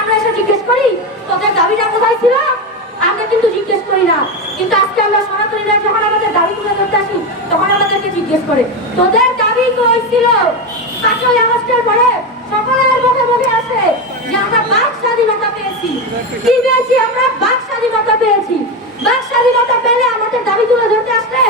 আমরা এসে জিজ্ঞেস করি, তোদের দাবিটা কোথায় ছিল? আমরা কিন্তু জিজ্ঞেস করি না। কিন্তু আজকে আমরা সনাতনীরা যখন আমাদের দাবি তুলে ধরতে আসি, তখন আমাদেরকে জিজ্ঞেস করে, তোদের দাবি কই পাঁচই আগস্টের পরে সকলের মুখে যে আমরা বাক স্বাধীনতা পেয়েছি। কি পেয়েছি আমরা? বাক স্বাধীনতা পেয়েছি। বাক স্বাধীনতা পেলে আমাদের দাবি তুলে ধরতে আসলে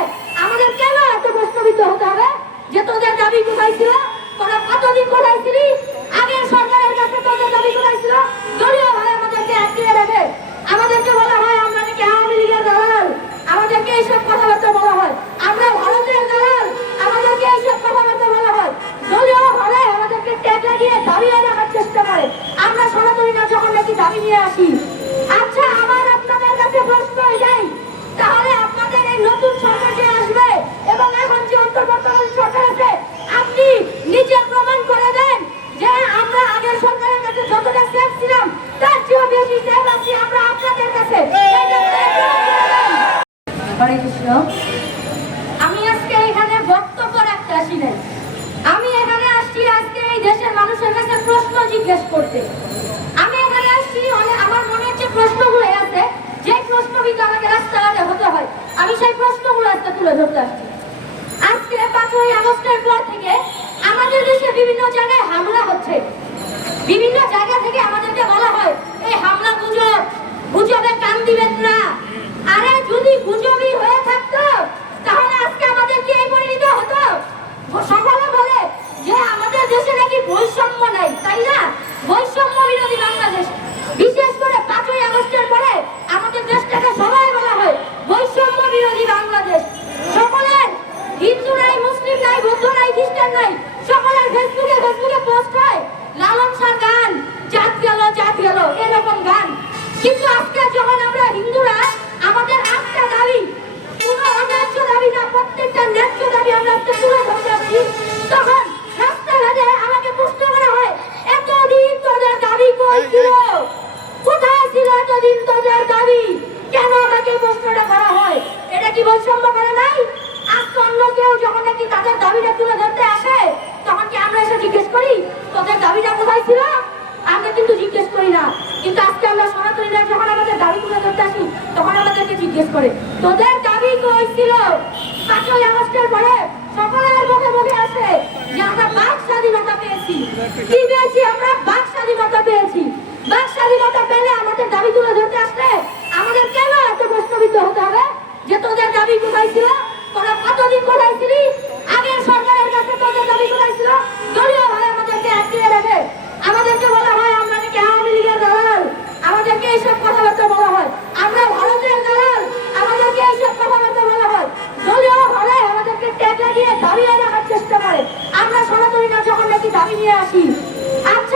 আমাকে হতে হয়। আমি সেই প্রশ্নগুলো আজকে তুলে ধরতে আসছি। আজকে পাঁচই আগস্টের পর থেকে আমাদের দেশে বিভিন্ন জায়গায় হামলা হচ্ছে। বিভিন্ন জায়গা থেকে আমাদেরকে বলা হয় এই হামলা গুজব গুজবে কান দিবেন না আরে যদি গুজবই হয়ে থাকতো তাহলে আজকে আমাদের কি এই পরিণতি হতো সকলে বলে যে আমাদের দেশে নাকি বৈষম্য নাই তাই না বৈষম্য বিরোধী বাংলাদেশ বিশেষ করে পাঁচই আগস্টের পরে আমাদের দেশটাকে সবাই বলা হয় বৈষম্য বিরোধী বাংলাদেশ সকলের হিন্দু নাই মুসলিম নাই বৌদ্ধ খ্রিস্টান নাই। সকলের ফেসবুকে ফেসবুকে পোস্ট হয় লালন শাহ গান, জাত গেল জাত গেল, এরকম গান। কিন্তু আজকে যখন আমরা হিন্দুরা, আমাদের আটটা দাবি, কোনো অন্যায্য দাবি না প্রত্যেকটা ন্যায্য দাবি আমরা আজকে তুলে ধরতে আসছি তখন রাস্তাঘাটে আমাকে প্রশ্ন করা হয় এতদিন তোদের দাবি কই ছিল কোথায় ছিল এতদিন তোদের দাবি কেন আমাকে প্রশ্নটা করা হয় এটা কি বৈষম্য করে নাই আজকে অন্য কেউ যখন নাকি তাদের দাবিটা তুলে ধরতে আসে তখন কি আমরা এসে জিজ্ঞেস করি তোদের দাবিটা কোথায় ছিল আমরা কিন্তু জিজ্ঞেস করি না। কিন্তু আজকে আমরা সনাতনীরা যখন আমাদের দাবি তুলে ধরতে আসি, তখন আমাদেরকে জিজ্ঞেস করে, তোদের দাবি কই পাঁচই আগস্টের পরে সকলের মুখে মুখে আসে যে আমরা বাক স্বাধীনতা পেয়েছি। কি পেয়েছি আমরা? বাক স্বাধীনতা পেয়েছি। বাক স্বাধীনতা পেলে আমাদের After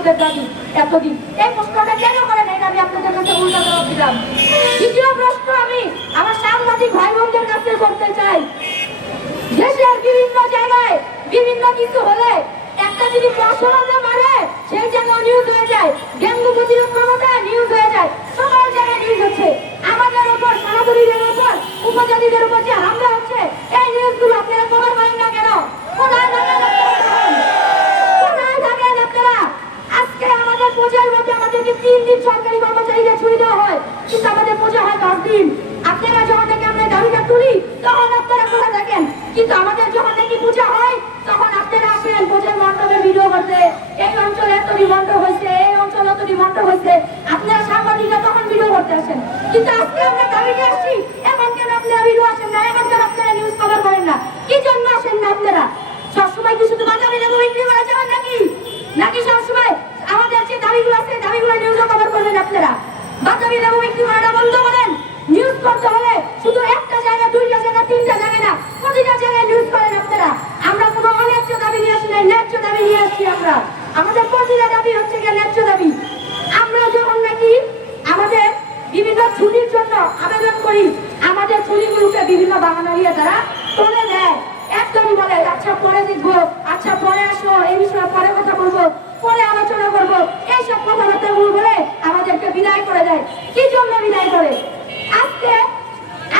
তোদের দাবি এতদিন। এই প্রশ্নটা কেন করেন? এটা আমি আপনাদের কাছে উল্টা জবাব দিলাম। দ্বিতীয় প্রশ্ন আমি আমার সাংবাদিক ভাই বোনদের কাছে করতে চাই। দেশের বিভিন্ন জায়গায় বিভিন্ন কিছু হলে আমাদের উপর সনাতনীদের উপর উপজাতিদের উপর যে হামলা হচ্ছে এই নিউজগুলো আপনারা কভার করেন না কেন কোথায় থাকেন আপনারা কোথায় থাকেন আপনারা আজকে আমাদের পূজার মধ্যে আমাদেরকে তিন দিন সরকারি কর্মচারীদের ছুটি দেওয়া হয় কিন্তু আমাদের পূজা হয় দশ দিন কিন্তু আজকে আমরা দাবি আসছি। এখন কেন আপনারা আসেন না এখন কেন আপনারা নিউজ কভার করেন না। কি জন্য আসেন না আপনারা? সবসময় কি শুধু বাজারে লেবু বিক্রি করা যাবে নাকি? নাকি সবসময় আমাদের যে দাবিগুলো আছে, দাবিগুলো নিউজও কভার করবেন আপনারা? বাজারে লেবু বিক্রি করাটা বন্ধ করেন। নিউজ করতে হলে শুধু একটা জায়গা, দুইটা জায়গা, তিনটা জায়গা না, প্রতিটা জায়গায় নিউজ করেন আপনারা। আমরা কোনো অন্যায্য দাবি নিয়ে আসি নাই, ন্যায্য দাবি নিয়ে আসছি আমরা। আমাদের প্রতিটা দাবি হচ্ছে গিয়ে ন্যায্য দাবি আমরা যখন নাকি আমাদের বিভিন্ন ছুটির জন্য আবেদন করি আমাদের ছুটিগুলোকে বিভিন্ন বাহানা দিয়ে তারা তুলে দেয় একদমই বলে আচ্ছা পরে দেখব আচ্ছা পরে আসো এই বিষয়ে পরে কথা বলব পরে আলোচনা করব এইসব কথাবার্তাগুলো বলে আমাদেরকে বিদায় করে দেয় কি জন্য বিদায় করে আজকে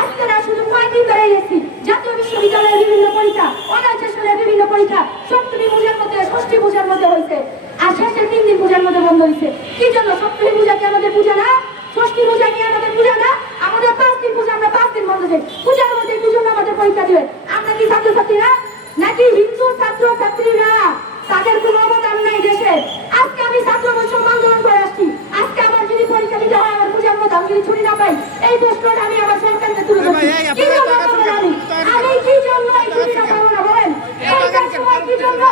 আজকে না শুধু কয়েকদিন ধরে গেছি জাতীয় বিশ্ববিদ্যালয়ের বিভিন্ন পরীক্ষা অনার্য সেশনের বিভিন্ন পরীক্ষা সপ্তমী পূজার মধ্যে ষষ্ঠী পূজার মধ্যে হয়েছে। আর শেষের তিন দিন পূজার মধ্যে বন্ধ হয়েছে। কি জন্য? সপ্তমী পূজা কি আমাদের পূজা না? ষষ্ঠী পূজা কি আমাদের পূজা না? আমাদের পাঁচ দিন পূজা আমরা পাঁচ দিন বন্ধ দিই পূজার মধ্যে কি জন্য আমাদের পরীক্ষা দিবে। আমরা কি ছাত্রছাত্রীরা? নাকি হিন্দু ছাত্র ছাত্রীরা তাদের কোনো অবদান নাই দেশে। আজকে আমি ছাত্র বৈষম্য আন্দোলন করে আসছি। আজকে আমার যদি পরীক্ষা দিতে হয় আমার পূজার মধ্যে আমি যদি ছুটি না পাই এই প্রশ্নটা আমি আমার সরকারকে তুলে ধরছি ভাই, এই কি জন্য আপনারা পাবো না আমি টাকা আমি কি জন্য এই ছুটিটা পাবো না বলেন এইটার সময় কি জন্য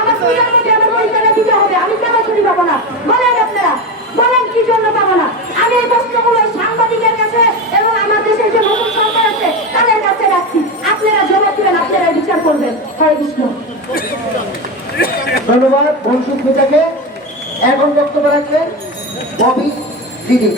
আমার পূজার মধ্যে আমার পরীক্ষাটা দিতে হবে আমি কেন ছুটি পাবো না বলেন আপনারা বলেন কি জন্য পাবো না আমি এই প্রশ্নগুলো সাংবাদিকের কাছে এবং আমার দেশের যে নতুন সরকার আছে তাদের কাছে রাখছি আপনারা জবাব দিবেন আপনারা বিচার করবেন হরে কৃষ্ণ ধন্যবাদ। বনসুখ পিতাকে এখন বক্তব্য রাখবেন কবি দিদি।